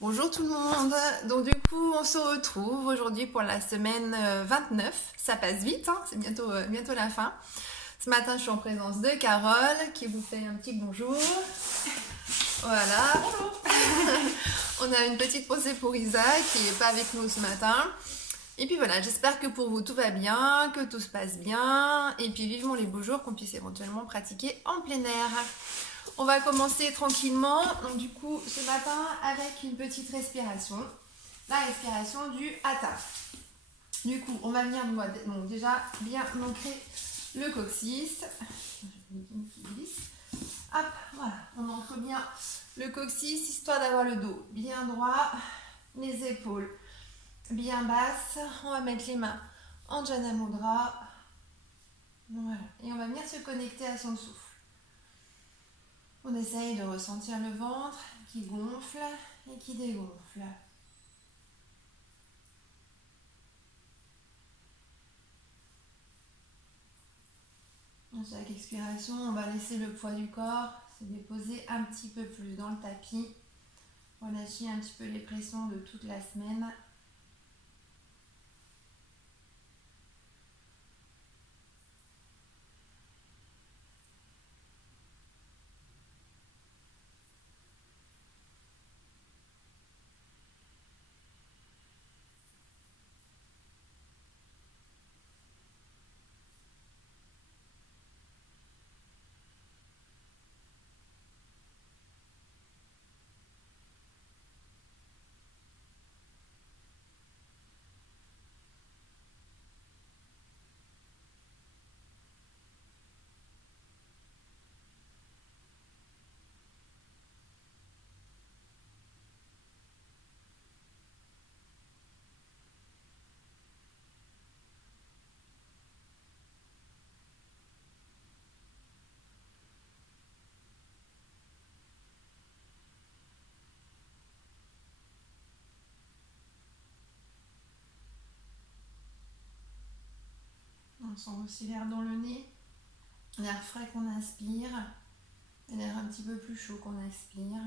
Bonjour tout le monde. Donc du coup, on se retrouve aujourd'hui pour la semaine 29. Ça passe vite, hein, c'est bientôt la fin. Ce matin, je suis en présence de Carole qui vous fait un petit bonjour. Voilà. Bonjour. On a une petite pensée pour Isa qui n'est pas avec nous ce matin. Et puis voilà, j'espère que pour vous tout va bien, que tout se passe bien. Et puis vivement les beaux jours qu'on puisse éventuellement pratiquer en plein air. On va commencer tranquillement, donc du coup ce matin avec une petite respiration, la respiration du Hatha. Du coup on va venir donc déjà bien ancrer le coccyx. Hop, voilà, on ancre bien le coccyx histoire d'avoir le dos bien droit, les épaules bien basses. On va mettre les mains en Jana Mudra. Voilà, et on va venir se connecter à son souffle. On essaye de ressentir le ventre qui gonfle et qui dégonfle. À chaque expiration, on va laisser le poids du corps se déposer un petit peu plus dans le tapis. Relâcher un petit peu les pressions de toute la semaine. On sent aussi l'air dans le nez, l'air frais qu'on inspire, et l'air un petit peu plus chaud qu'on expire.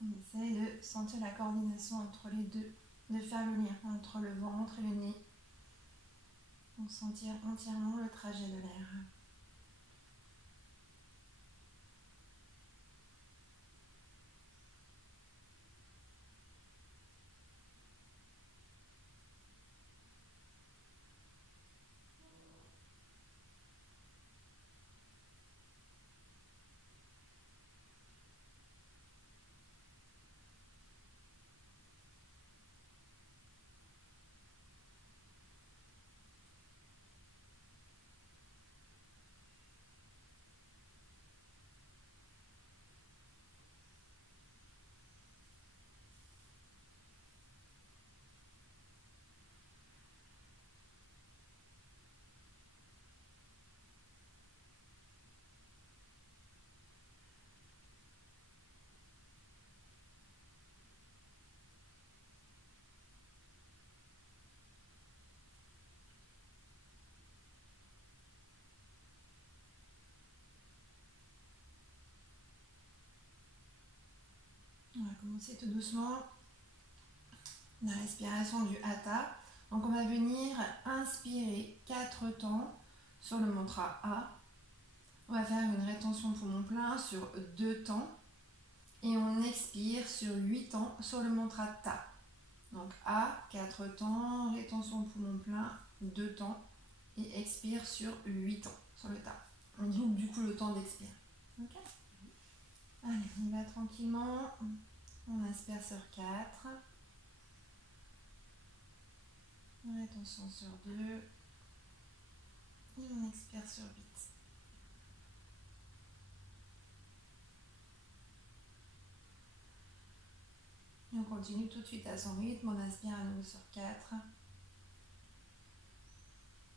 On essaye de sentir la coordination entre les deux, de faire le lien entre le ventre et le nez, pour sentir entièrement le trajet de l'air. On va commencer tout doucement la respiration du Hatha. Donc on va venir inspirer 4 temps sur le mantra A. On va faire une rétention poumon plein sur 2 temps et on expire sur 8 temps sur le mantra Ta. Donc A, 4 temps, rétention poumon plein, 2 temps et expire sur 8 temps sur le Ta. On double du coup le temps d'expire. Ok. Allez, on y va tranquillement. On inspire sur 4. Rétention sur 2. Et on expire sur 8. Et on continue tout de suite à son rythme. On inspire à nouveau sur 4.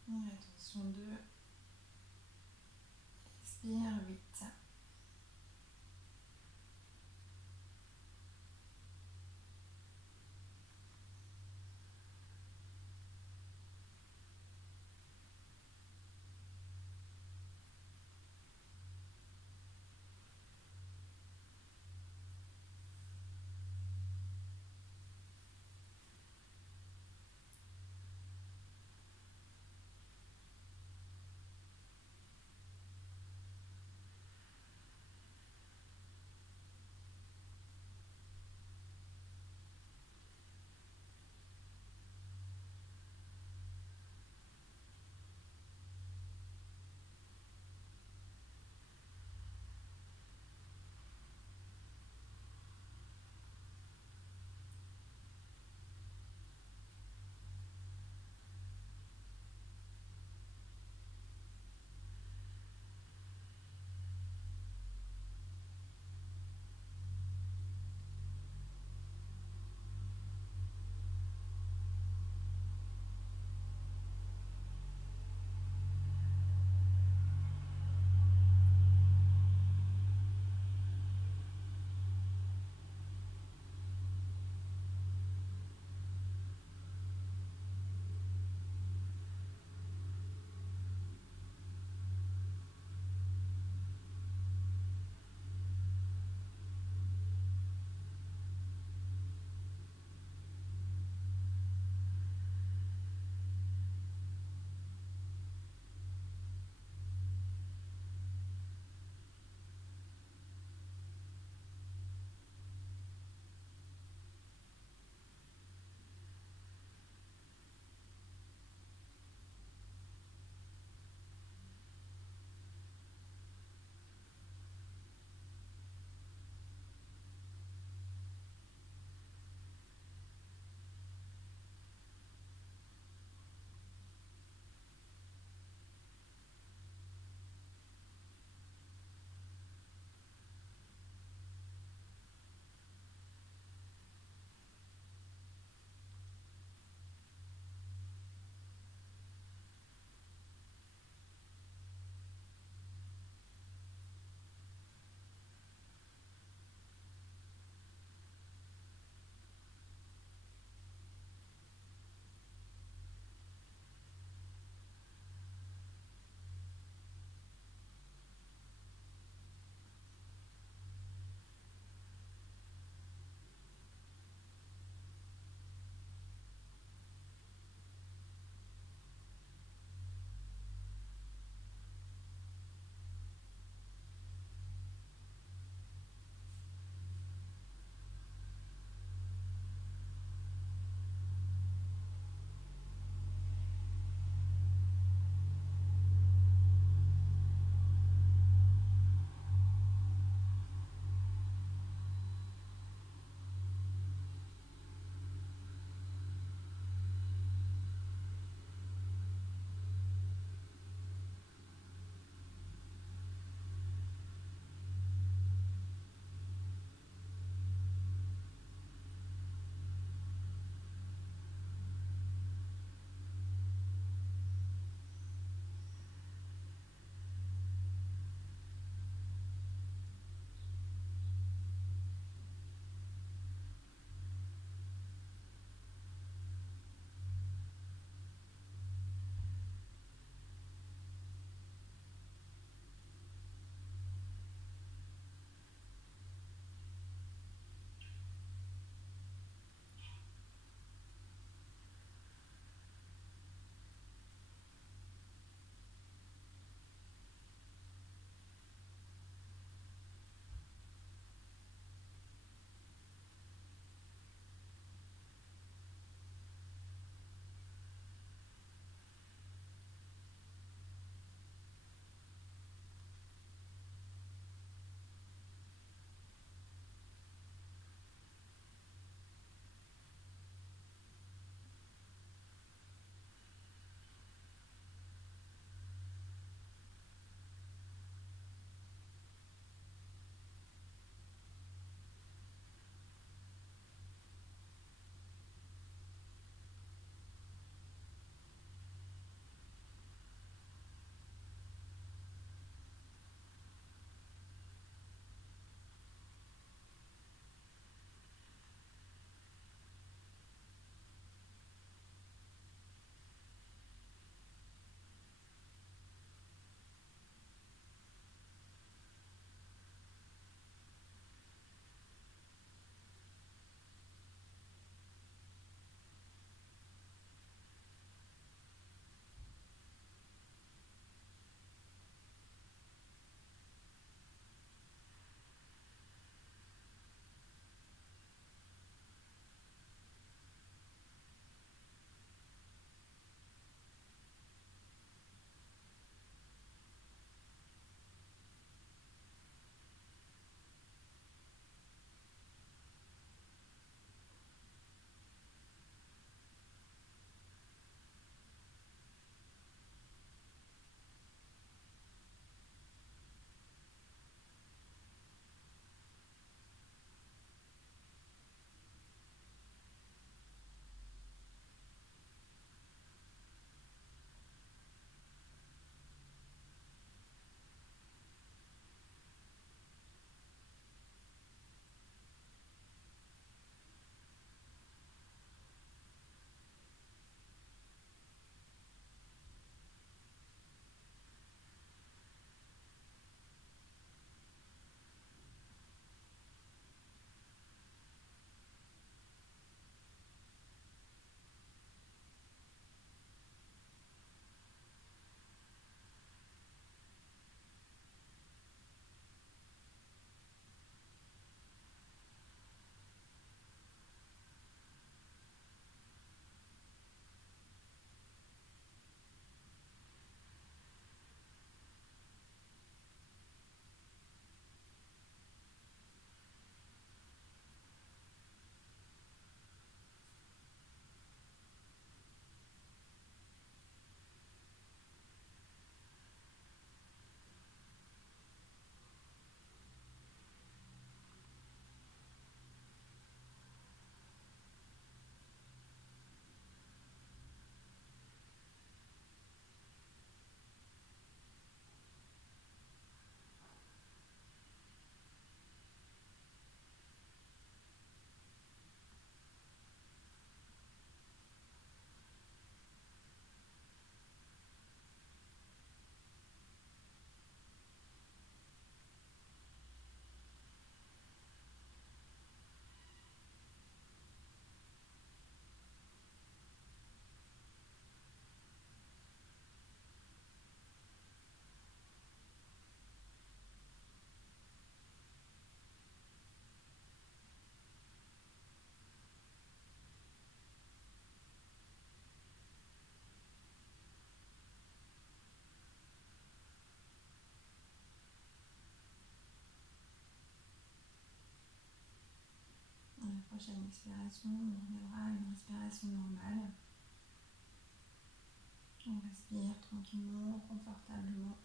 Rétention 2. Expire 8. prochaine expiration, on reviendra à une respiration normale. On respire tranquillement, confortablement.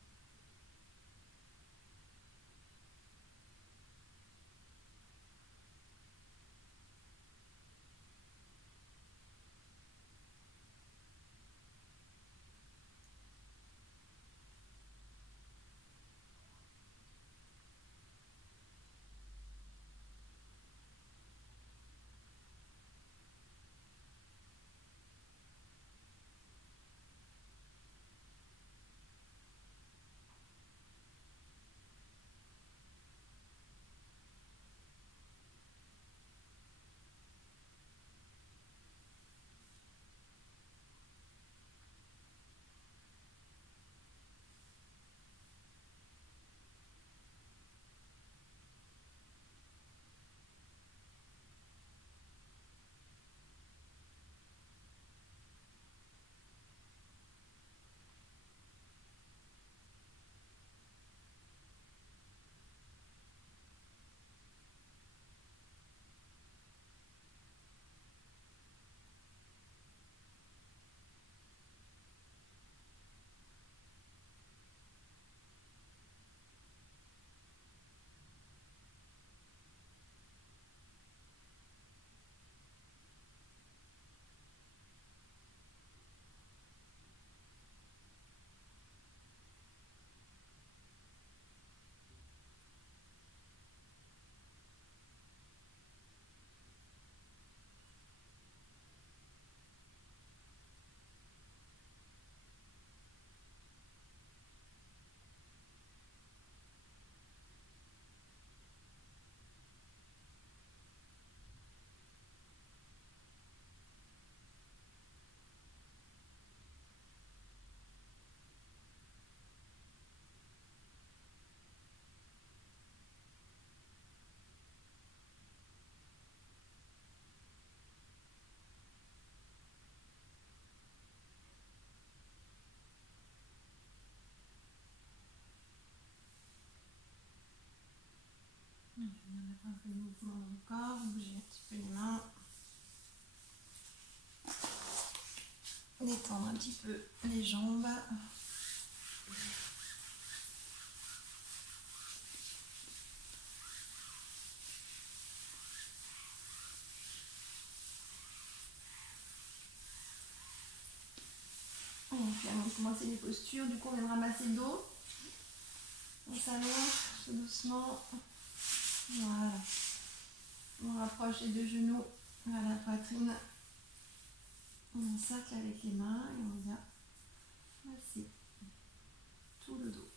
On va bien mettre un peu de mouvement dans le corps, bouger un petit peu les mains. Détendre un petit peu les jambes. Et puis avant de commencer les postures, du coup on viendra masser le dos. On s'allonge tout doucement. Voilà. On rapproche les deux genoux vers la poitrine. On encercle avec les mains et on vient masser tout le dos.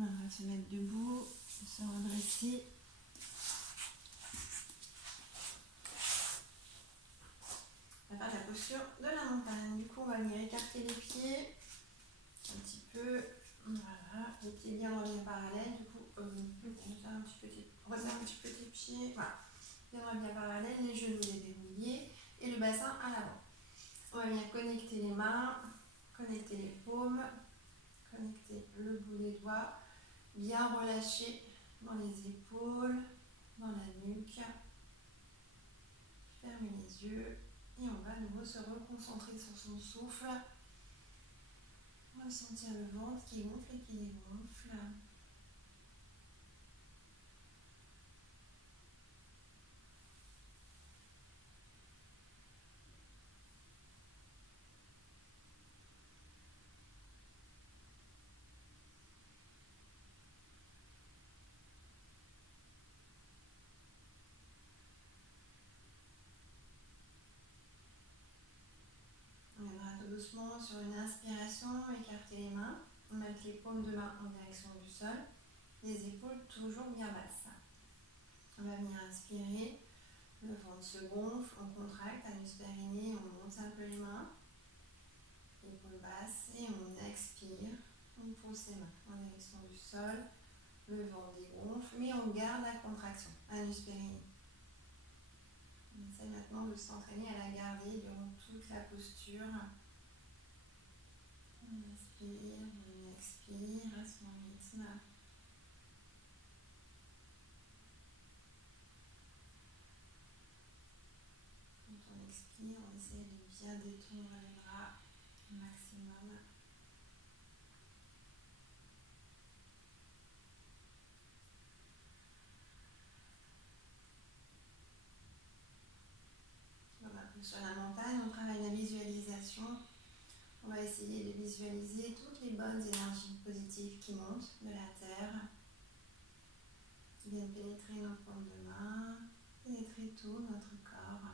On va se mettre debout, se redresser. On va faire la posture de la montagne. Du coup, on va venir écarter les pieds un petit peu. Voilà, les pieds bien droits, bien parallèles. Du coup, on resserre un petit peu les pieds. Voilà, bien droits, bien parallèles. Les genoux déverrouillés et le bassin à l'avant. On va venir connecter les mains, connecter les paumes, connecter le bout des doigts. Bien relâcher dans les épaules, dans la nuque. Fermer les yeux et on va à nouveau se reconcentrer sur son souffle. Ressentir le ventre qui gonfle et qui dégonfle. maintenant sur une inspiration, écarter les mains, mettre les paumes de main en direction du sol, les épaules toujours bien basses. On va venir inspirer, le ventre se gonfle, on contracte, anus périnée, on monte un peu les mains, épaules basses et on expire, on pose les mains en direction du sol, le ventre dégonfle, mais on garde la contraction, anus périnée. On essaie maintenant de s'entraîner à la garder durant toute la posture. On inspire, on expire à son rythme. Quand on expire, on essaie de bien détendre les bras au maximum. Voilà, sur la montagne, on travaille la visualisation. On va essayer de visualiser toutes les bonnes énergies positives qui montent de la terre, qui viennent pénétrer nos paumes de main, pénétrer tout notre corps.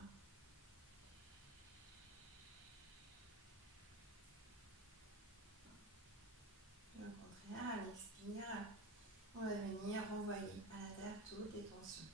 Et au contraire, à l'expire, on va venir renvoyer à la terre toutes les tensions.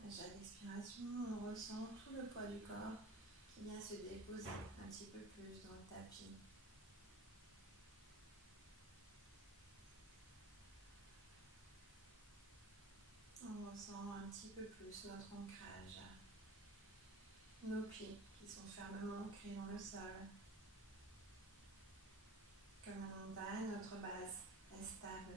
À chaque expiration, on ressent tout le poids du corps qui vient se déposer un petit peu plus dans le tapis. On ressent un petit peu plus notre ancrage, nos pieds qui sont fermement ancrés dans le sol. Comme la montagne, notre base est stable.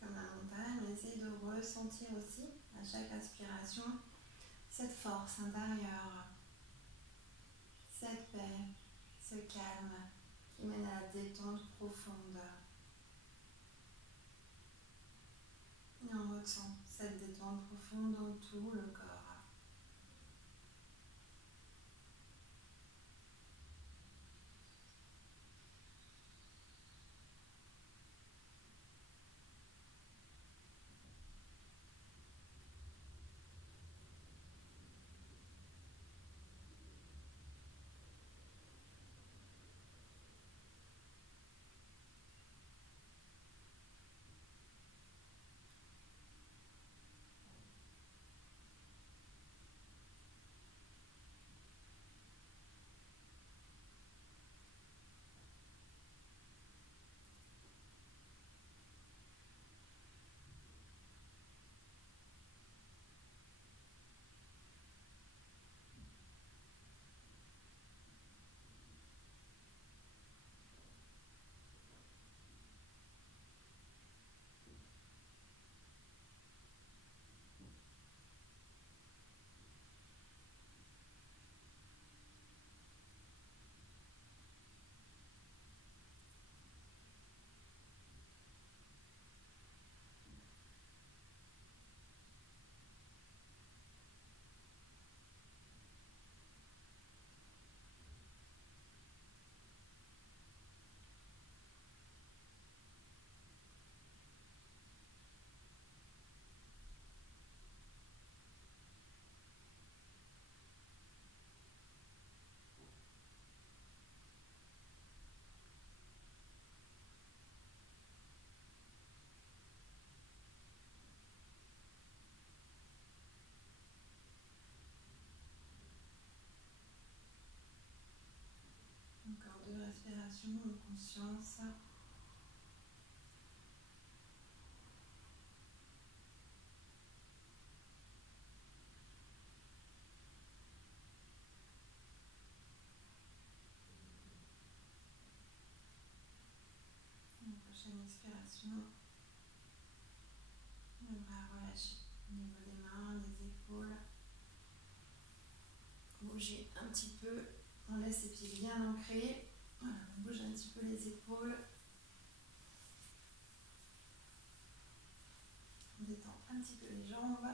Comme la montagne, on essaie de ressentir aussi à chaque inspiration cette force intérieure, cette paix, ce calme qui mène à la détente profonde. Et on ressent cette détente profonde dans tout le corps. respiration en conscience. Une prochaine expiration. Le bras relâché au niveau des mains, des épaules. Bouger un petit peu. On laisse les pieds bien ancrés. Voilà, on bouge un petit peu les épaules. On détend un petit peu les jambes.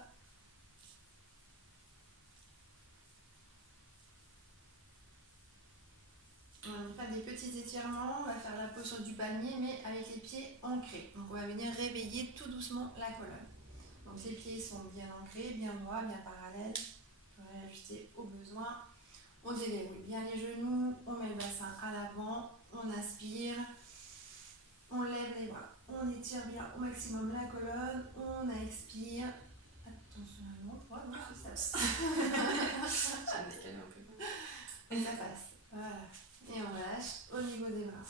On va faire des petits étirements. On va faire la pose sur du palmier, mais avec les pieds ancrés. Donc on va venir réveiller tout doucement la colonne. Donc les pieds sont bien ancrés, bien droits, bien parallèles. On va ajuster au besoin. On déverrouille bien les genoux, on met le bassin à l'avant, on aspire, on lève les bras, on étire bien au maximum la colonne, on expire. Attention à l'autre, voilà, ça passe. Je me décale un peu. Et ça passe, voilà. Et on lâche au niveau des bras.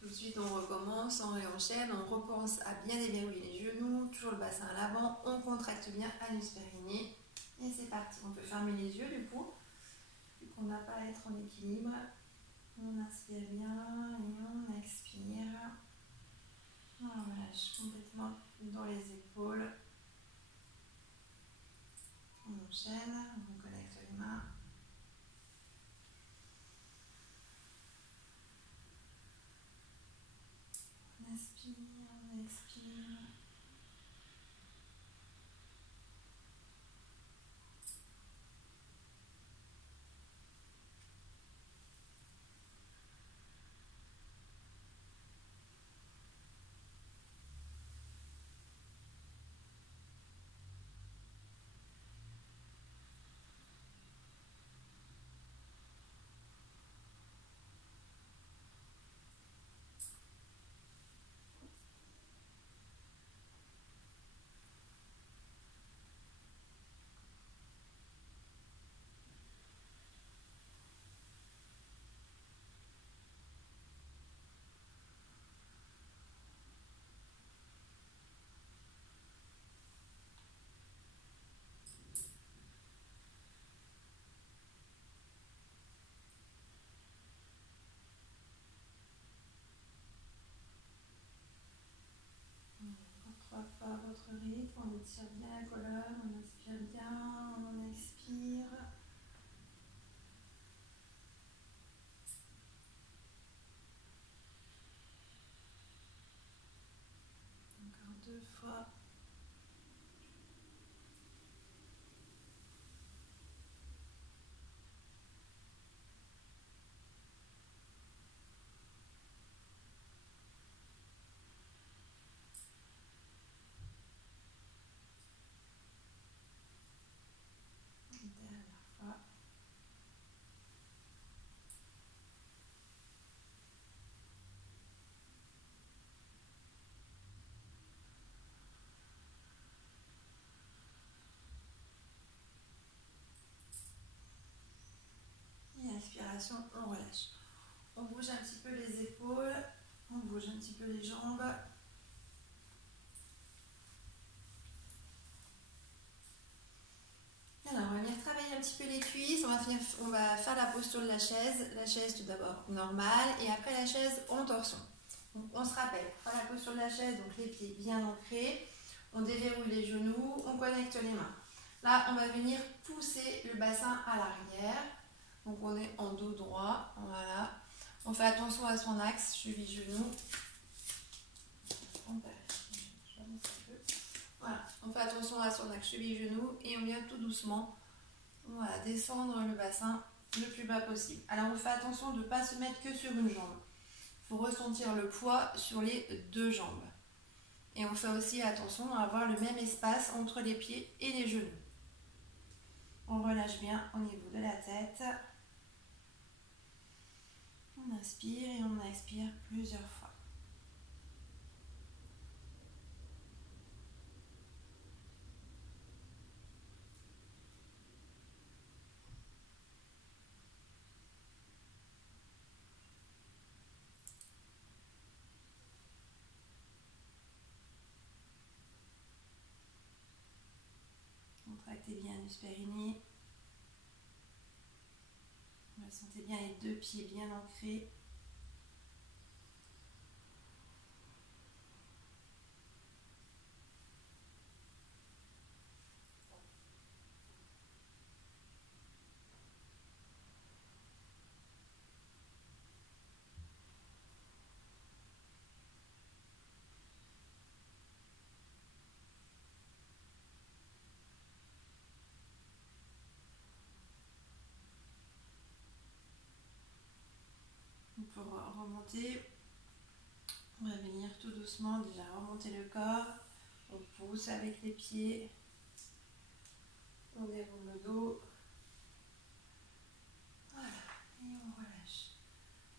Tout de suite, on recommence, on réenchaîne, on recommence à bien déverrouiller les genoux, toujours le bassin à l'avant, on contracte bien l'anus périnée. Et c'est parti. On peut fermer les yeux du coup, vu qu'on n'a pas à être en équilibre. On inspire bien et on expire. On relâche complètement dans les épaules. On enchaîne, on reconnecte les mains. On inspire, on expire. À votre rythme, on étire bien la colonne, on inspire bien, on expire. Encore 2 fois. Dernière fois. Et inspiration, on relâche. On bouge un petit peu les épaules, on bouge un petit peu les jambes. Alors, on va venir travailler un petit peu les cuisses. On va faire la posture de la chaise. La chaise tout d'abord normale et après la chaise en torsion. Donc, on se rappelle, on fait la posture de la chaise, donc les pieds bien ancrés. On déverrouille les genoux, on connecte les mains. Là, on va venir pousser le bassin à l'arrière. Donc, on est en dos droit. Voilà. On fait attention à son axe, cheville-genou. Voilà, on fait attention à son axe cheville-genou et on vient tout doucement descendre le bassin le plus bas possible. Alors on fait attention de ne pas se mettre que sur une jambe. Il faut ressentir le poids sur les 2 jambes. Et on fait aussi attention à avoir le même espace entre les pieds et les genoux. On relâche bien au niveau de la tête. On inspire et on expire plusieurs fois. Contractez bien l'anus périnée. Sentez bien les deux pieds bien ancrés. Pour remonter, on va venir tout doucement déjà remonter le corps. On pousse avec les pieds. On déroule le dos. Voilà. Et on relâche.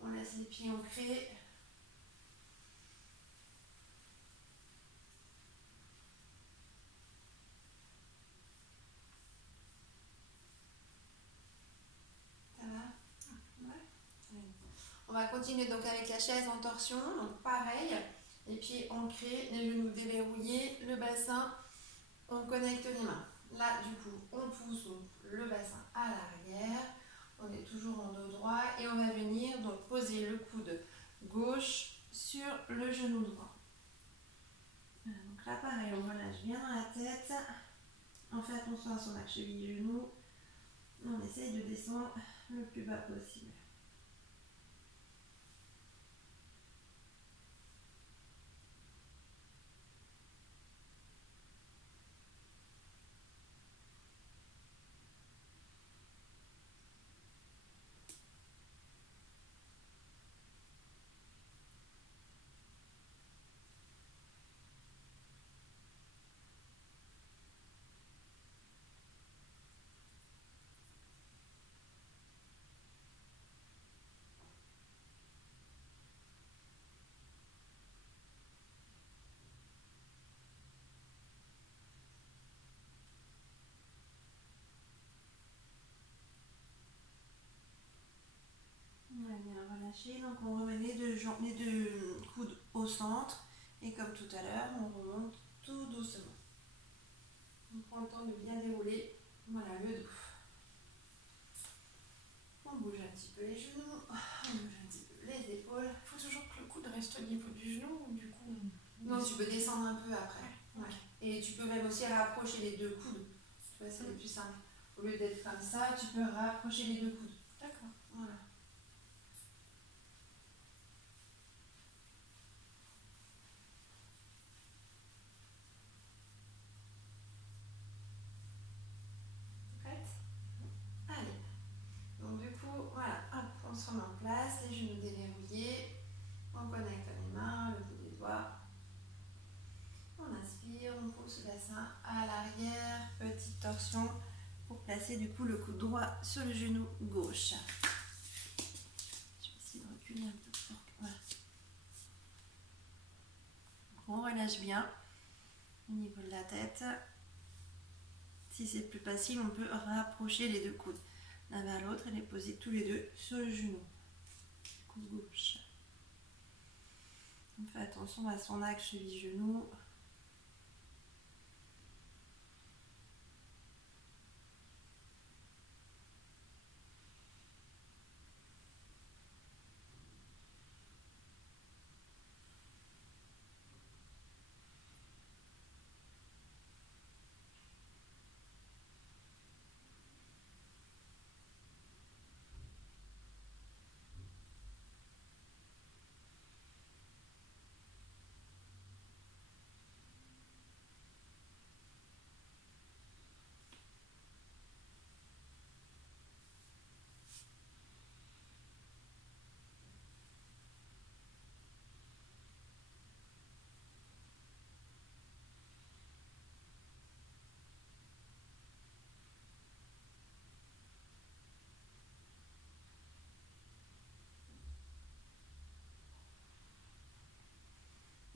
On laisse les pieds ancrés. Ça va? Ouais. On va continuer donc avec la chaise en torsion, donc pareil, les pieds ancrés, les genoux déverrouillés, le bassin, on connecte les mains. Là du coup on pousse donc le bassin à l'arrière, on est toujours en dos droit et on va venir donc poser le coude gauche sur le genou droit. Voilà, donc là pareil, on relâche bien dans la tête, on fait attention à son axe cheville-genou, on essaye de descendre le plus bas possible. On va bien relâcher, donc on remet les deux coudes au centre et comme tout à l'heure, on remonte tout doucement. On prend le temps de bien dérouler, voilà le dos. On bouge un petit peu les genoux, on bouge un petit peu les épaules. Il faut toujours que le coude reste au niveau du genou ou du coup. Non, tu peux descendre un peu après. Ouais. Et tu peux même aussi rapprocher les deux coudes. Tu vois, c'est le plus simple. Au lieu d'être comme ça, tu peux rapprocher les deux coudes. D'accord. Voilà. Prête? Allez. Donc du coup, voilà, hop, on se remet en place, les genoux déverrouillés. On connecte les mains, le bout des doigts. On inspire, on pousse le bassin à l'arrière. Petite torsion pour placer du coup le coude droit sur le genou gauche. Je vais essayer de reculer un peu pour que... Voilà. On relâche bien au niveau de la tête. Si c'est plus facile, on peut rapprocher les deux coudes l'un vers l'autre et les poser tous les deux sur le genou. Coude gauche. On fait attention à son axe cheville-genou.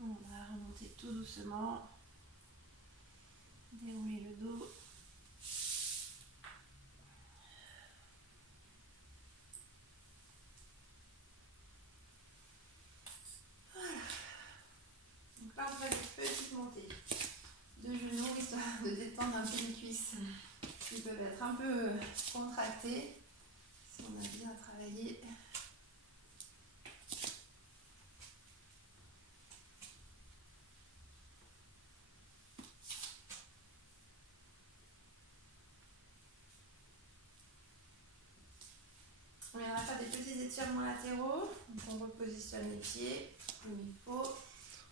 On va remonter tout doucement, dérouler le dos. Voilà. Donc là, on fait une petite montée de genoux, histoire de détendre un petit les cuisses qui peuvent être un peu contractées si on a bien travaillé. On viendra faire des petits étirements latéraux. Donc on repositionne les pieds comme il faut.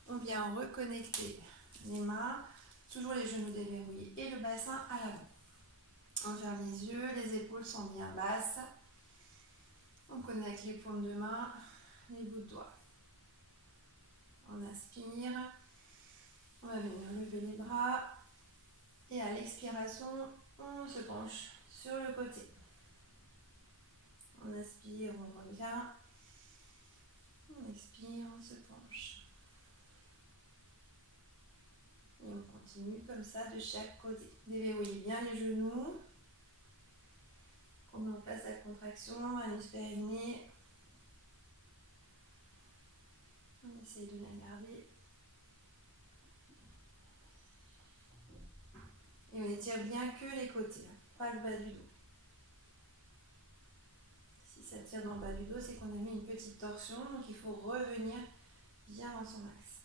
On vient reconnecter les mains, toujours les genoux déverrouillés et le bassin à l'avant. On ferme les yeux, les épaules sont bien basses. On connecte les paumes de main, les bouts de doigts. On inspire. On va venir lever les bras. Et à l'expiration, on se penche sur le côté. On inspire, on revient. On expire, on se penche. Et on continue comme ça de chaque côté. Déverrouillez bien les genoux. On met en place la contraction, anus périnée. On essaye de la garder. Et on étire bien que les côtés, pas le bas du dos. Si ça tire dans le bas du dos, c'est qu'on a mis une petite torsion, donc il faut revenir bien dans son axe.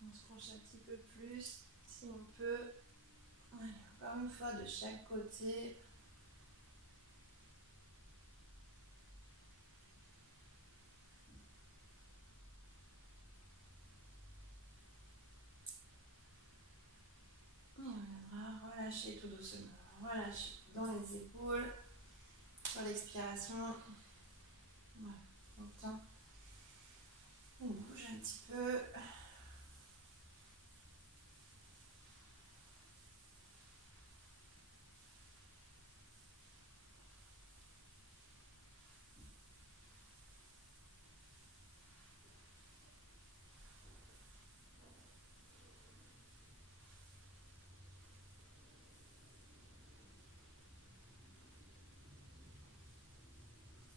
On se penche un petit peu plus, si on peut. Allez, encore une fois de chaque côté. Et on viendra relâcher tout doucement. Relâcher dans les épaules. Sur l'expiration. Voilà, longtemps. On bouge un petit peu.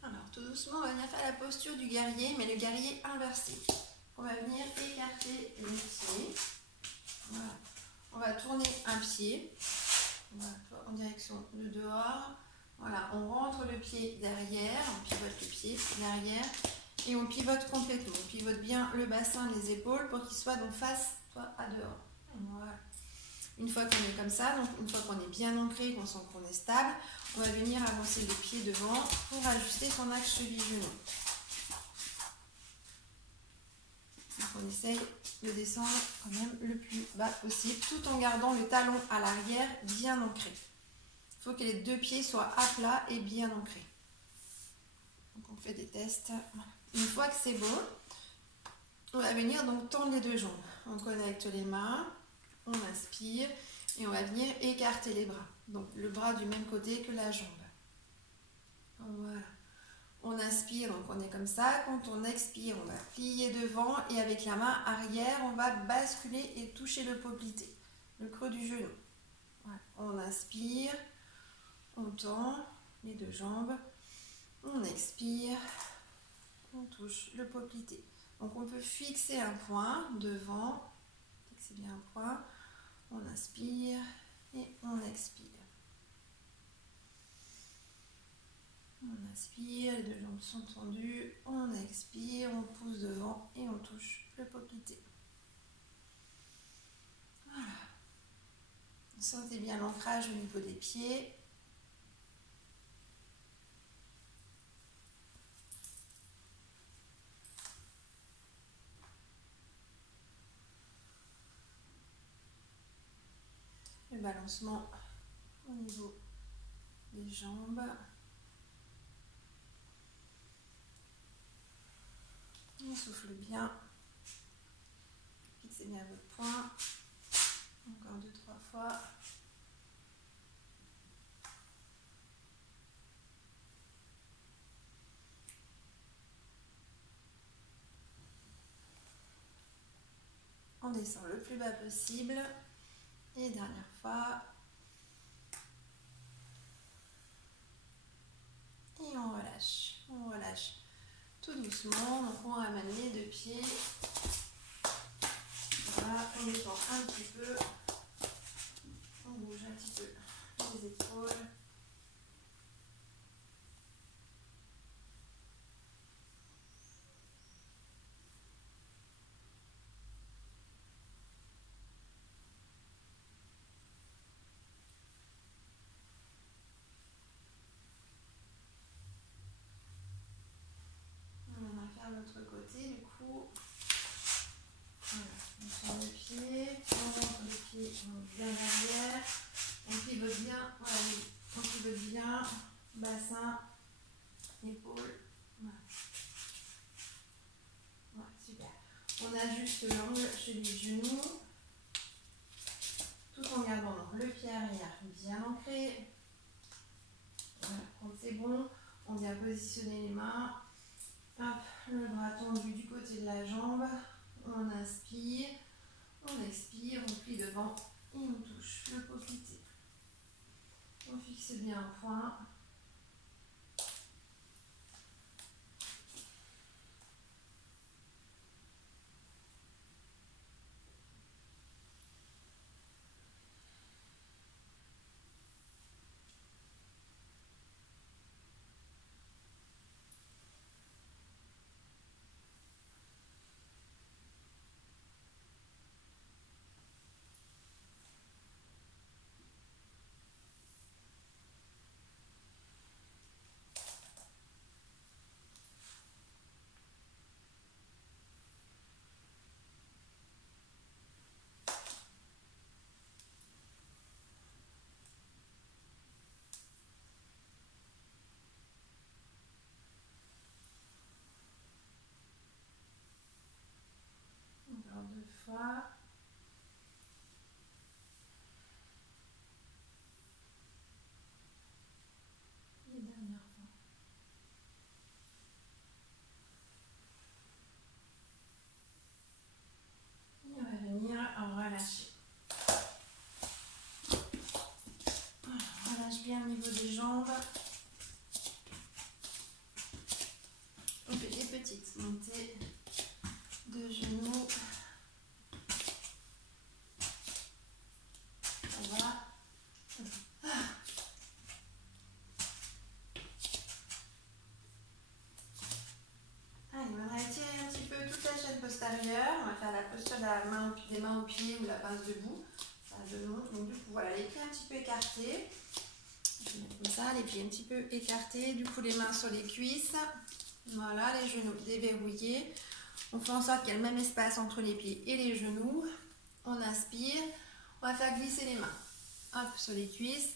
Alors tout doucement, on va venir faire la posture du guerrier, mais le guerrier inversé. On va venir écarter les pieds. Voilà. On va tourner un pied. Voilà, en direction de dehors. Voilà, on rentre le pied derrière, on pivote le pied derrière et on pivote complètement. On pivote bien le bassin, les épaules pour qu'il soit donc face à dehors. Voilà. Une fois qu'on est comme ça, donc une fois qu'on est bien ancré, qu'on sent qu'on est stable, on va venir avancer le pied devant pour ajuster son axe cheville-genou. Donc on essaye de descendre quand même le plus bas possible, tout en gardant le talon à l'arrière bien ancré. Il faut que les deux pieds soient à plat et bien ancrés. Donc on fait des tests. Une fois que c'est bon, on va venir donc tendre les deux jambes. On connecte les mains, on inspire et on va venir écarter les bras. Donc le bras du même côté que la jambe. Voilà. On inspire, donc on est comme ça. Quand on expire, on va plier devant et avec la main arrière, on va basculer et toucher le poplité, le creux du genou. Voilà. On inspire, on tend les deux jambes, on expire, on touche le poplité. Donc on peut fixer un point devant, fixer bien un point, on inspire et on expire. On inspire, les deux jambes sont tendues, on expire, on pousse devant et on touche le poplité. Voilà. Sentez bien l'ancrage au niveau des pieds. balancement au niveau des jambes. On souffle bien. Fixez bien votre poing. Encore 2-3 fois. On descend le plus bas possible. Et dernière fois. Et on relâche. On relâche tout doucement. Donc on ramène les deux pieds. Voilà, on détend un petit peu. On bouge un petit peu les épaules. On va faire l'autre côté du coup. Voilà, on tourne le pied, on rentre le pied bien derrière, on pivote bien, voilà, on pivote bien, bassin, épaule, voilà. Voilà, super. On ajuste l'angle chez les genoux, tout en gardant le pied arrière bien ancré. Voilà, quand c'est bon, on vient positionner les mains. Hop, le bras tendu du côté de la jambe. On inspire, on expire, on plie devant et on touche le poplité. On fixe bien un point. Encore 2 fois. Et dernière fois. Et on va venir relâcher. Voilà, on relâche bien au niveau des jambes. On fait des petites montées de genoux. On va. Allez, on va étirer un petit peu toute la chaîne postérieure. On va faire la posture de la main, des mains aux pieds ou la pince debout. Ça monte. Donc du coup, voilà, les pieds un petit peu écartés. Je vais mettre comme ça, les pieds un petit peu écartés. Du coup, les mains sur les cuisses. Voilà, les genoux déverrouillés. On fait en sorte qu'il y ait le même espace entre les pieds et les genoux. On inspire. On va faire glisser les mains. Hop, sur les cuisses.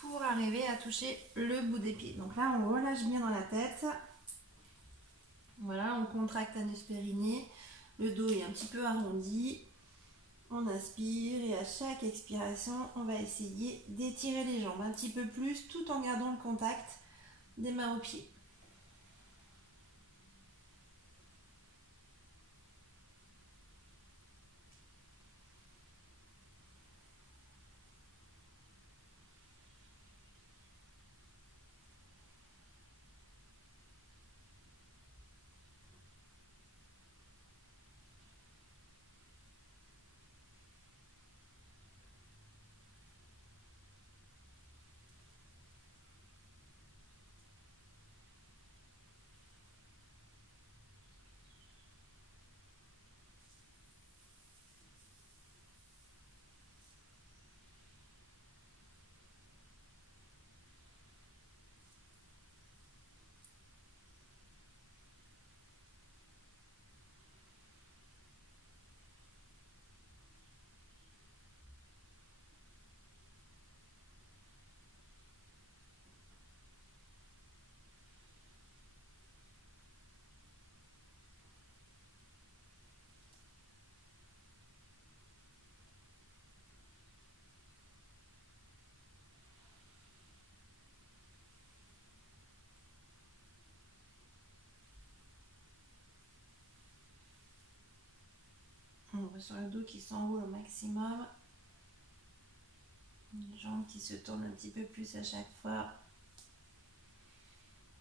Pour arriver à toucher le bout des pieds. Donc là, on relâche bien dans la tête. Voilà, on contracte l'anus périnée. Le dos est un petit peu arrondi. On inspire et à chaque expiration, on va essayer d'étirer les jambes un petit peu plus tout en gardant le contact des mains aux pieds. ressent le dos qui s'enroule au maximum. Les jambes qui se tournent un petit peu plus à chaque fois.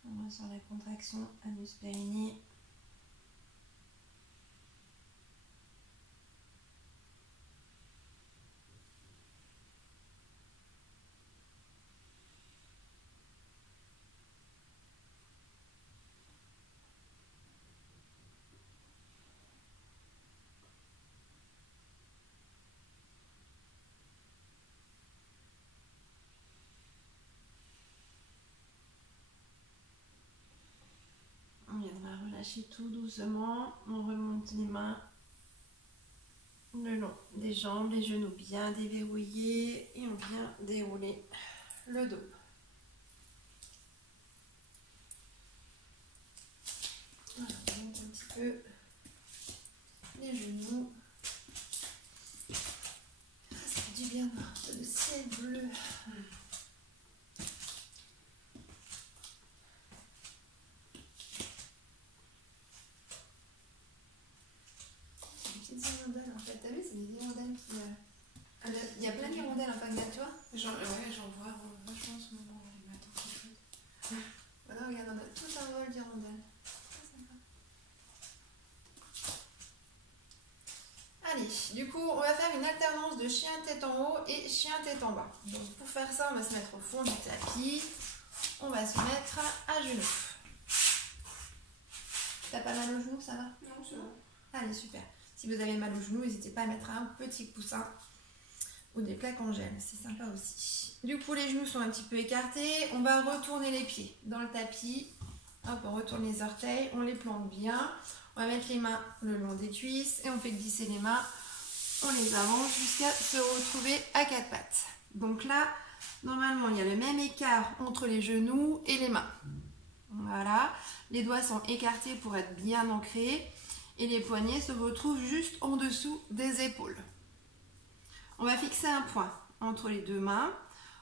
On ressent la contraction anus périnée. On viendra relâcher tout doucement. On remonte les mains le long des jambes, les genoux bien déverrouillés et on vient dérouler le dos. Voilà, on monte un petit peu les genoux. Ça fait du bien d'avoir un peu de ciel bleu. Hirondelles en fait, t'as vu, c'est des hirondelles qui. Il y a plein d'hirondelles en Pagna, tu vois. Ouais, j'en vois vachement en ce moment, les matins, c'est chouette. Voilà, regarde, on a tout un vol d'hirondelles. Très sympa. Allez, du coup, on va faire une alternance de chien tête en haut et chien tête en bas. Donc pour faire ça, on va se mettre au fond du tapis. On va se mettre à genoux. T'as pas mal aux genoux, ça va? Non, c'est bon. Allez, super. Si vous avez mal aux genoux, n'hésitez pas à mettre un petit coussin ou des plaques en gel, c'est sympa aussi. Du coup, les genoux sont un petit peu écartés. On va retourner les pieds dans le tapis. Hop, on retourne les orteils, on les plante bien. On va mettre les mains le long des cuisses et on fait glisser les mains. On les avance jusqu'à se retrouver à quatre pattes. Donc là, normalement, il y a le même écart entre les genoux et les mains. Voilà, les doigts sont écartés pour être bien ancrés. Et les poignets se retrouvent juste en dessous des épaules. On va fixer un point entre les deux mains.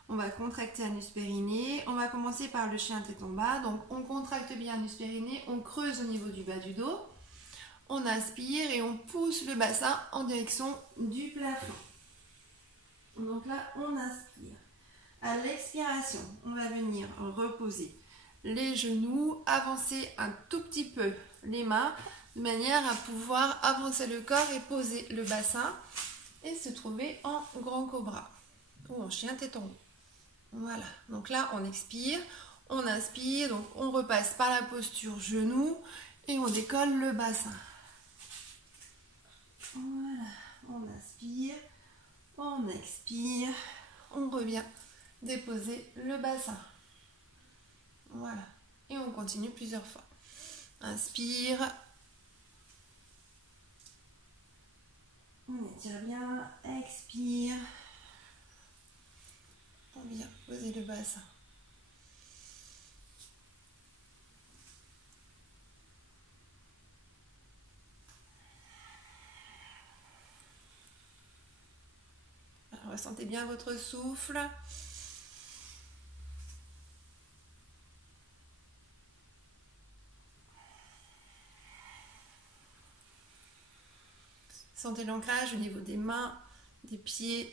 On va contracter anus périnée. On va commencer par le chien tête en bas. Donc on contracte bien anus périnée. On creuse au niveau du bas du dos. On inspire et on pousse le bassin en direction du plafond. Donc là, on inspire. À l'expiration, on va venir reposer les genoux, avancer un tout petit peu les mains, de manière à pouvoir avancer le corps et poser le bassin et se trouver en grand cobra ou en chien tête en haut. Voilà, donc là on expire, on inspire, donc on repasse par la posture genou et on décolle le bassin. Voilà, on inspire, on expire, on revient déposer le bassin. Voilà, et on continue plusieurs fois. Inspire. On étire bien, expire. On vient poser le bassin. Alors, ressentez bien votre souffle. Sentez l'ancrage au niveau des mains, des pieds.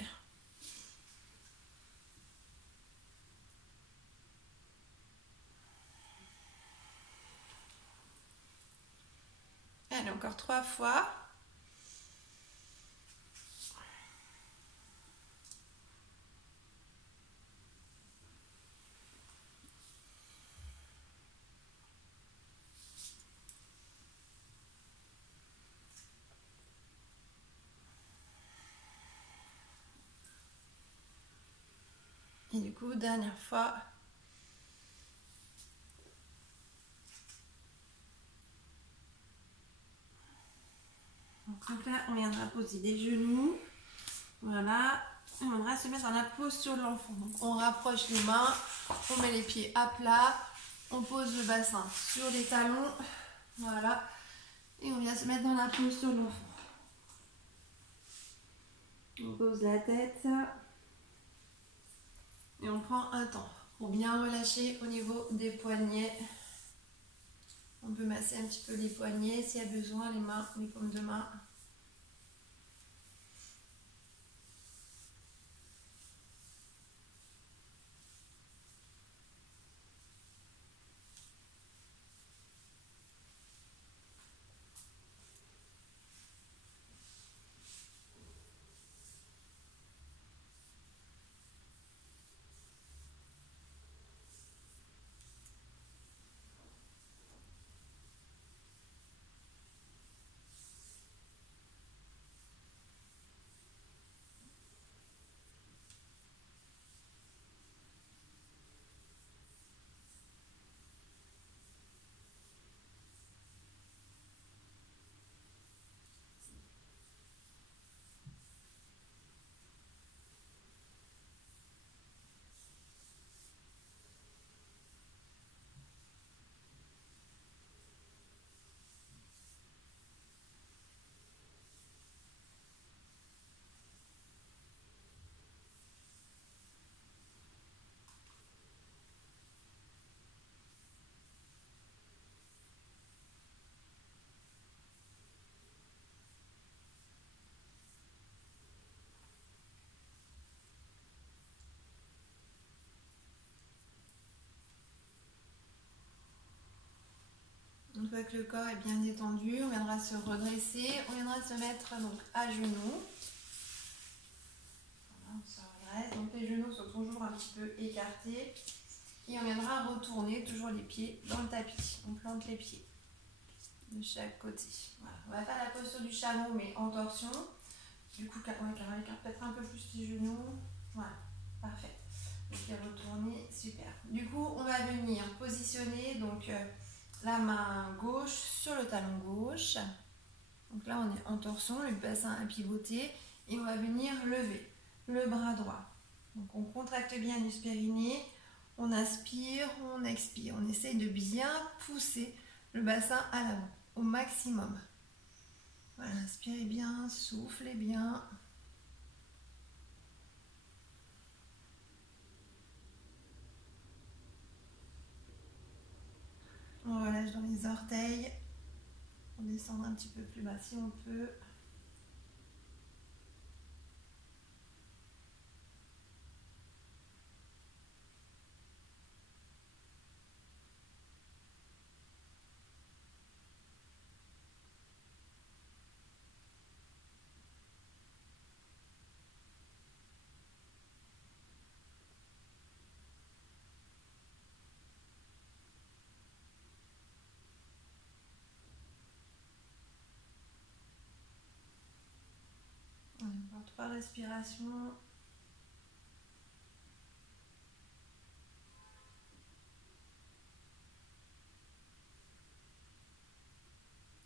Allez, encore 3 fois. Et du coup, dernière fois. Donc là, on viendra poser des genoux. Voilà. Et on viendra se mettre dans la posture de l'enfant. Donc on rapproche les mains, on met les pieds à plat, on pose le bassin sur les talons. Voilà. Et on vient se mettre dans la posture de l'enfant. On pose la tête. Et on prend un temps pour bien relâcher au niveau des poignets. On peut masser un petit peu les poignets s'il y a besoin, les mains, les paumes de main. voit que le corps est bien détendu, on viendra se redresser, on viendra se mettre donc à genoux. Voilà, on se redresse, donc les genoux sont toujours un petit peu écartés. Et on viendra retourner toujours les pieds dans le tapis. On plante les pieds de chaque côté. Voilà. On va faire la posture du chameau mais en torsion. Du coup, on écarte peut-être un peu plus les genoux. Voilà, parfait. Donc retourner, super. Du coup, on va venir positionner donc la main gauche sur le talon gauche. Donc là, on est en torsion, le bassin à pivoter. Et on va venir lever le bras droit. Donc on contracte bien les périnées. On inspire, on expire. On essaye de bien pousser le bassin à l'avant, au maximum. Voilà, inspirez bien, soufflez bien. On relâche dans les orteils. On descend un petit peu plus bas si on peut. Encore 3 respirations.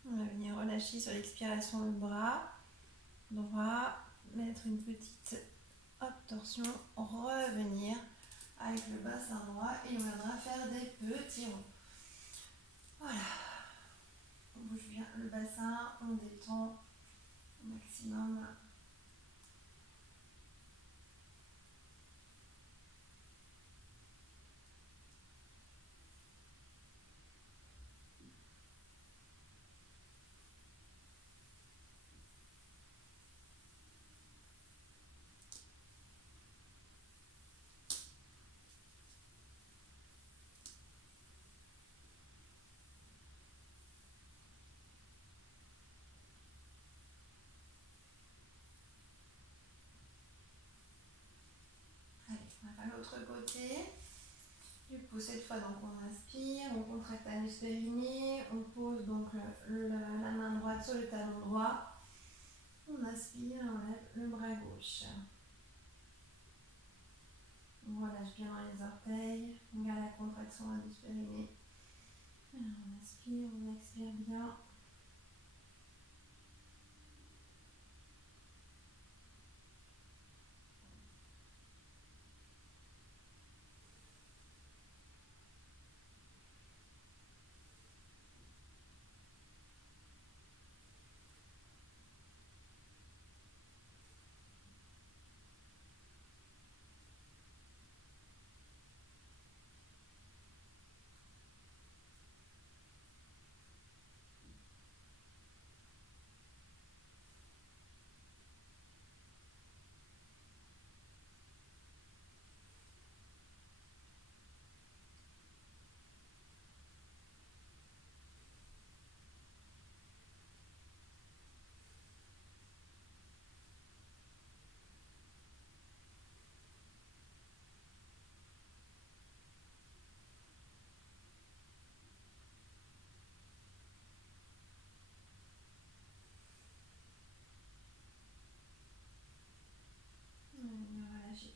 On va venir relâcher sur l'expiration le bras droit, mettre une petite torsion, revenir avec le bassin droit et on viendra faire des petits ronds. Voilà. On bouge bien le bassin, on détend au maximum. L'autre côté. Du coup, cette fois, donc, on inspire, on contracte l'anus périnée, on pose donc la main droite sur le talon droit. On inspire, on lève le bras gauche. On relâche bien dans les orteils, on garde la contraction anus périnée. Alors, on inspire, on expire bien.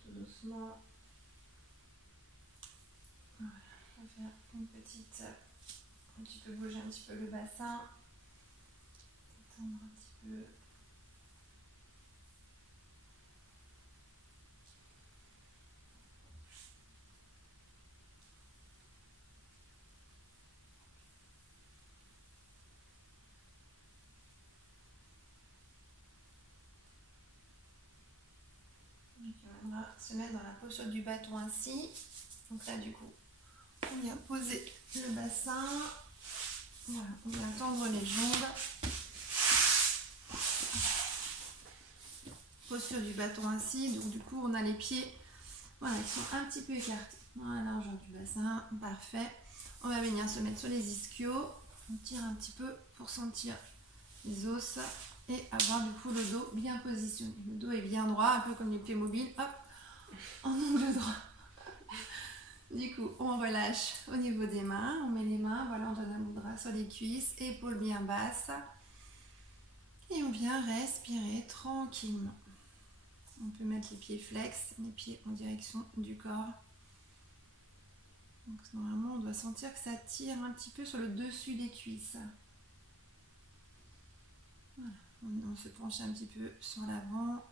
Tout doucement. Voilà. On va faire une petite. Un petit peu bouger un petit peu le bassin. Détendre un petit peu. On va se mettre dans la posture du bâton ainsi. Donc là, du coup, on vient poser le bassin. Voilà, on vient tendre les jambes. Posture du bâton ainsi. Donc du coup, on a les pieds voilà, qui sont un petit peu écartés. Dans la largeur du bassin. Parfait. On va venir se mettre sur les ischios. On tire un petit peu pour sentir les os et avoir du coup le dos bien positionné. Le dos est bien droit, un peu comme les pieds mobiles. Hop, en angle droit. Du coup, on relâche au niveau des mains. On met les mains, voilà, on donne un mudra sur les cuisses, épaules bien basses. Et on vient respirer tranquillement. On peut mettre les pieds flex, les pieds en direction du corps. Donc normalement, on doit sentir que ça tire un petit peu sur le dessus des cuisses. Voilà. On se penche un petit peu sur l'avant.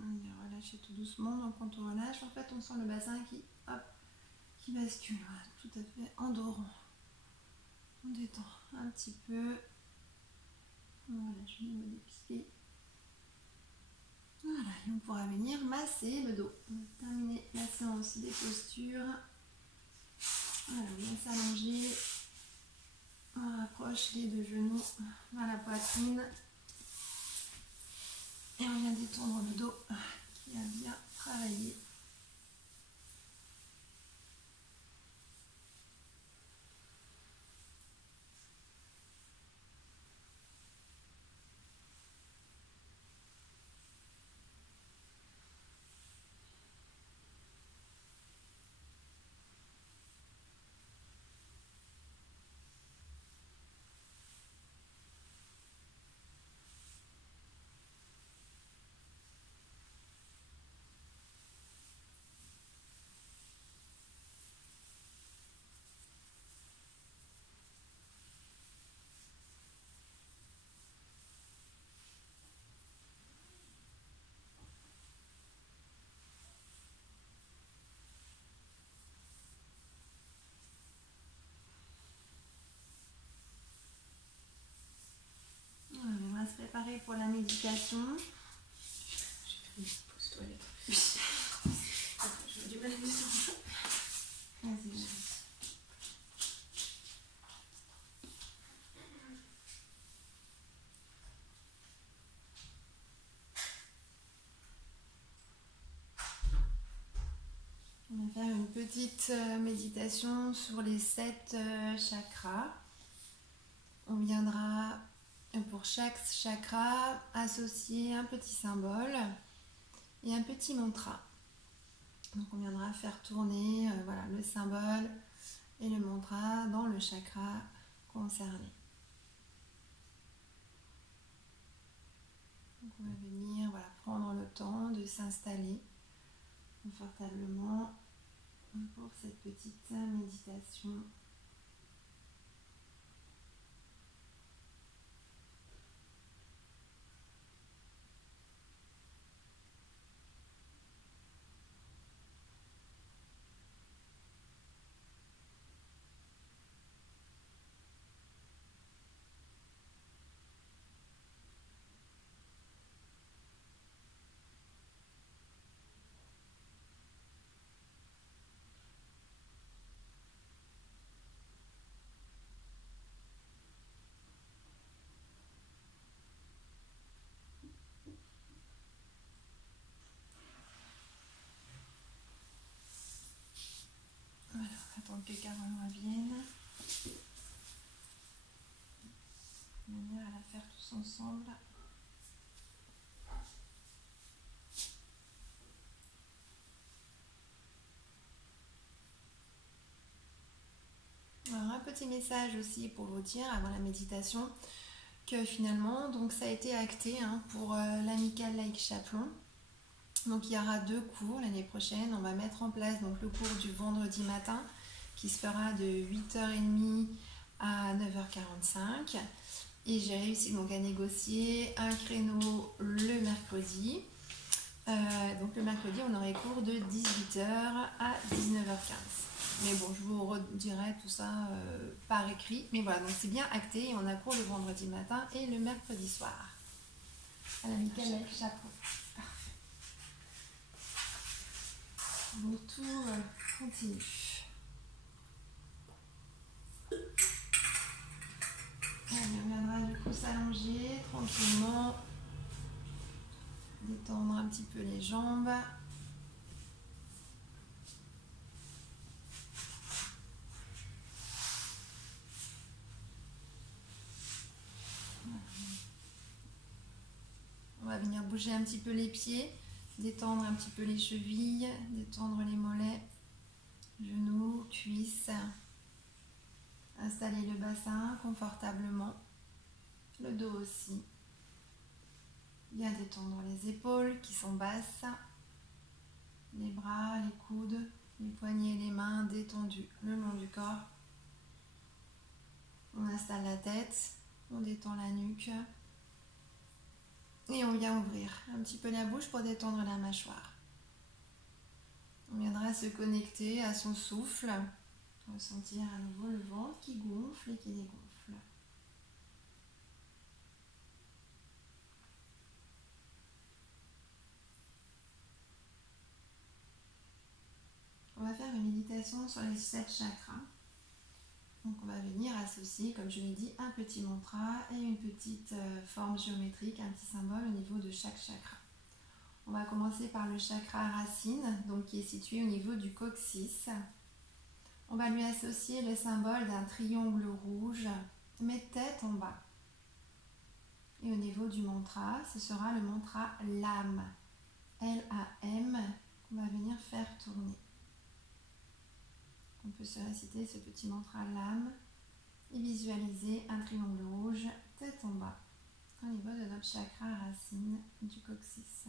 On vient relâcher tout doucement. Donc quand on relâche, en fait, on sent le bassin qui, hop, qui bascule. Voilà, tout à fait endorant. On détend un petit peu. On relâche au niveau des pieds. Voilà, et on pourra venir masser le dos. On va terminer la séance des postures. Voilà, on vient s'allonger. On rapproche les deux genoux vers la poitrine. Et on vient détendre le dos qui a bien travaillé. On va se préparer pour la méditation. J'ai fait une pause toilette. J'aurais du mal à descendre. Vas-y. On va faire une petite méditation sur les 7 chakras. On viendra pour chaque chakra associer un petit symbole et un petit mantra. Donc on viendra faire tourner voilà, le symbole et le mantra dans le chakra concerné. Donc on va venir voilà, prendre le temps de s'installer confortablement pour cette petite méditation. attendre que Carole revienne. De manière à la faire tous ensemble. Alors, un petit message aussi pour vous dire avant la méditation que finalement donc ça a été acté pour l'Amical Lake Chapelon. Donc il y aura 2 cours l'année prochaine. On va mettre en place donc le cours du vendredi matin qui se fera de 8h30 à 9h45. Et j'ai réussi donc à négocier un créneau le mercredi. Donc le mercredi, on aurait cours de 18h à 19h15. Mais bon, je vous redirai tout ça par écrit. Mais voilà, donc c'est bien acté. On a cours le vendredi matin et le mercredi soir. À l'Amical Lake Chapelon. Parfait. Mon tour continue. On viendra du coup s'allonger tranquillement, détendre un petit peu les jambes. On va venir bouger un petit peu les pieds, détendre un petit peu les chevilles, détendre les mollets, genoux, cuisses. Installer le bassin confortablement, le dos aussi. Bien détendre les épaules qui sont basses, les bras, les coudes, les poignets et les mains détendus le long du corps. On installe la tête, on détend la nuque et on vient ouvrir un petit peu la bouche pour détendre la mâchoire. On viendra se connecter à son souffle. Ressentir à nouveau le ventre qui gonfle et qui dégonfle. On va faire une méditation sur les 7 chakras. Donc on va venir associer, comme je l'ai dit, un petit mantra et une petite forme géométrique, un petit symbole au niveau de chaque chakra. On va commencer par le chakra racine, donc qui est situé au niveau du coccyx. On va lui associer le symbole d'un triangle rouge, mais tête en bas. Et au niveau du mantra, ce sera le mantra LAM, L-A-M, qu'on va venir faire tourner. On peut se réciter ce petit mantra LAM et visualiser un triangle rouge, tête en bas, au niveau de notre chakra racine du coccyx.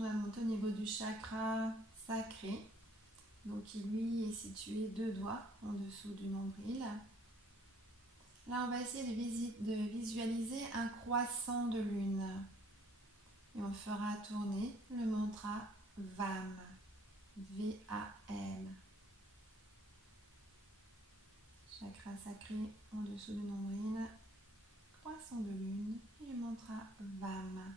On va monter au niveau du chakra sacré, donc qui lui est situé 2 doigts en dessous du nombril. Là, on va essayer de visualiser un croissant de lune. Et on fera tourner le mantra VAM, V-A-M. Chakra sacré en dessous du nombril, croissant de lune et le mantra VAM.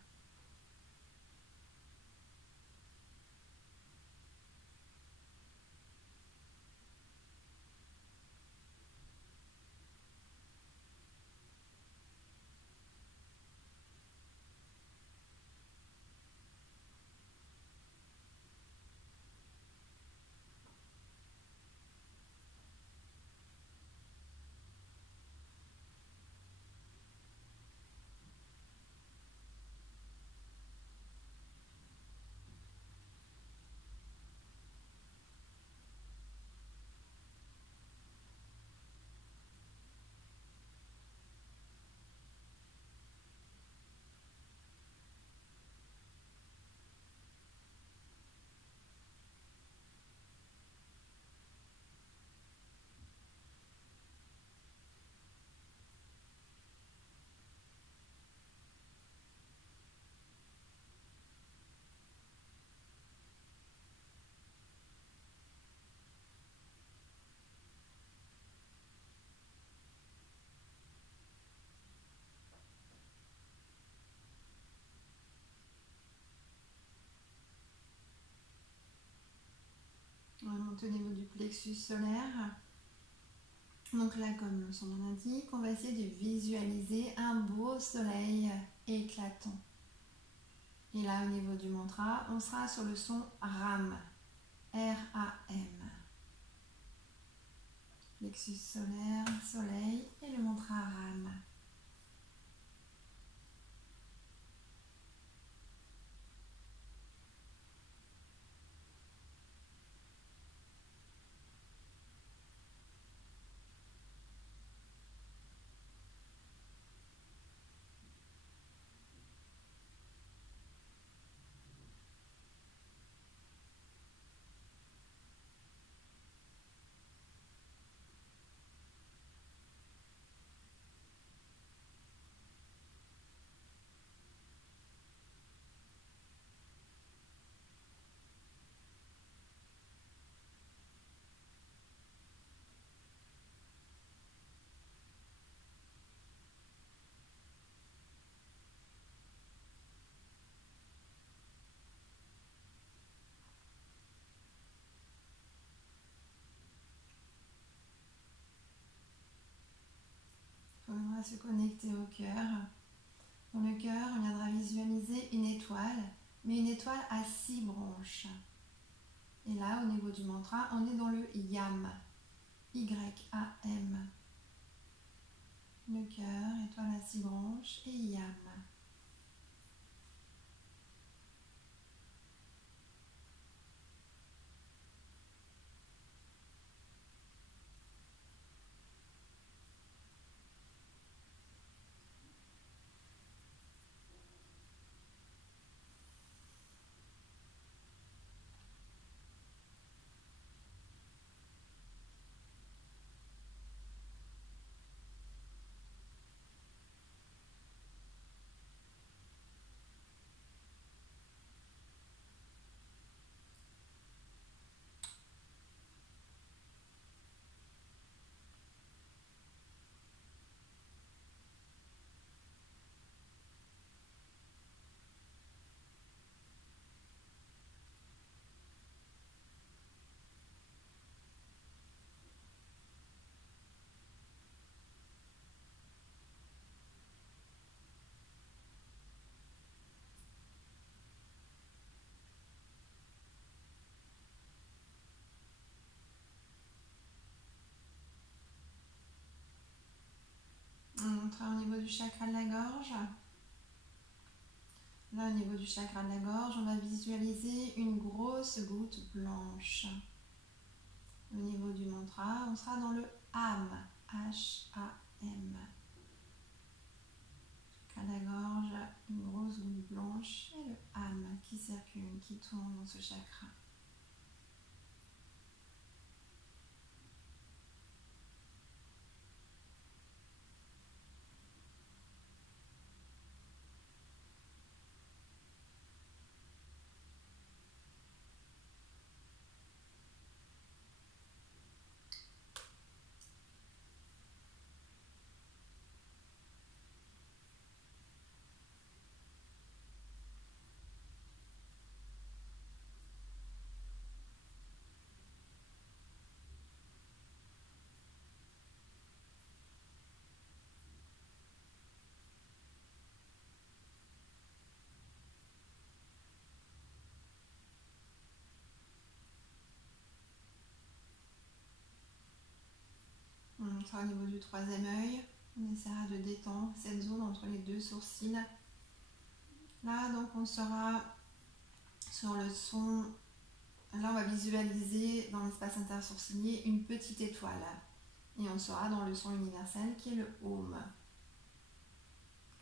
au niveau du plexus solaire. Donc là, comme son nom l'indique, on va essayer de visualiser un beau soleil éclatant. Et là, au niveau du mantra, on sera sur le son RAM, R-A-M. Plexus solaire, soleil et le mantra RAM. On va se connecter au cœur. Dans le cœur, on viendra visualiser une étoile, mais une étoile à 6 branches. Et là, au niveau du mantra, on est dans le YAM, Y-A-M. Le cœur, étoile à 6 branches et YAM. On montrera au niveau du chakra de la gorge. Là, au niveau du chakra de la gorge, on va visualiser une grosse goutte blanche. Au niveau du mantra, on sera dans le AM, H-A-M. Chakra de la gorge, une grosse goutte blanche et le AM qui circule, qui tourne dans ce chakra. On sera au niveau du troisième œil. On essaiera de détendre cette zone entre les deux sourcils. Là, donc, on sera sur le son. Là, on va visualiser dans l'espace intersourcilier une petite étoile. Et on sera dans le son universel qui est le Om.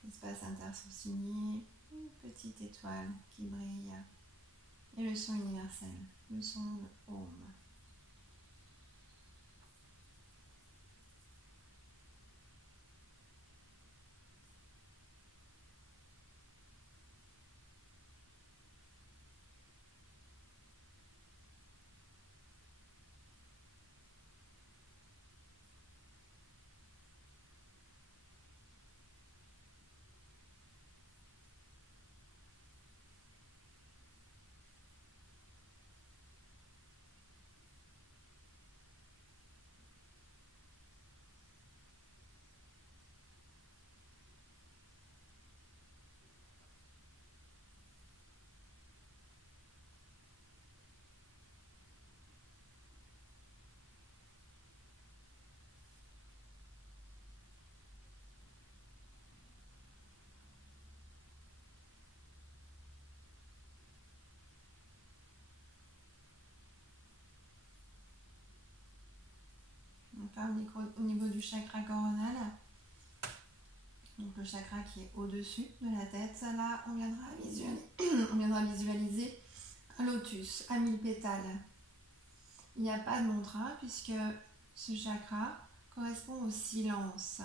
L'espace intersourcilier, une petite étoile qui brille. Et le son universel, le son de Om. au niveau du chakra coronal. Donc le chakra qui est au-dessus de la tête. Là, on viendra visualiser un lotus à 1000 pétales. Il n'y a pas de mantra puisque ce chakra correspond au silence.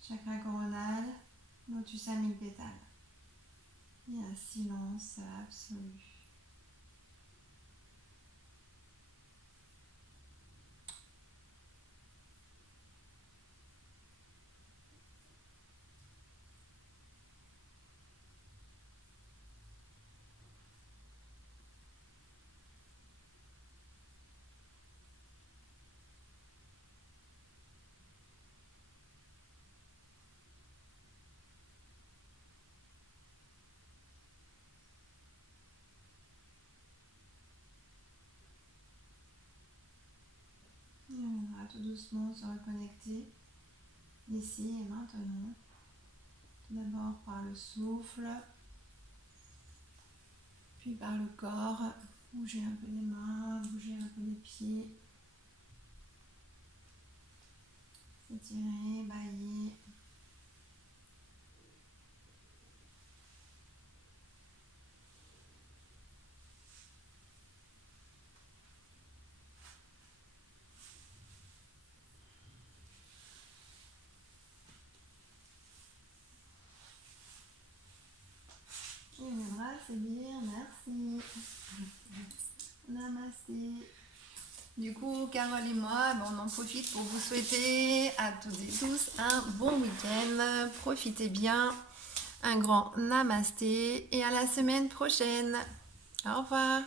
Chakra coronal, lotus à 1000 pétales. Et un silence absolu. Et on va tout doucement se reconnecter ici et maintenant. Tout d'abord par le souffle, puis par le corps. Bouger un peu les mains, bouger un peu les pieds. S'étirer, bailler. Et on viendra se dire merci. Namasté. Du coup, Carole et moi, on en profite pour vous souhaiter à toutes et tous un bon week-end. Profitez bien. Un grand namasté et à la semaine prochaine. Au revoir.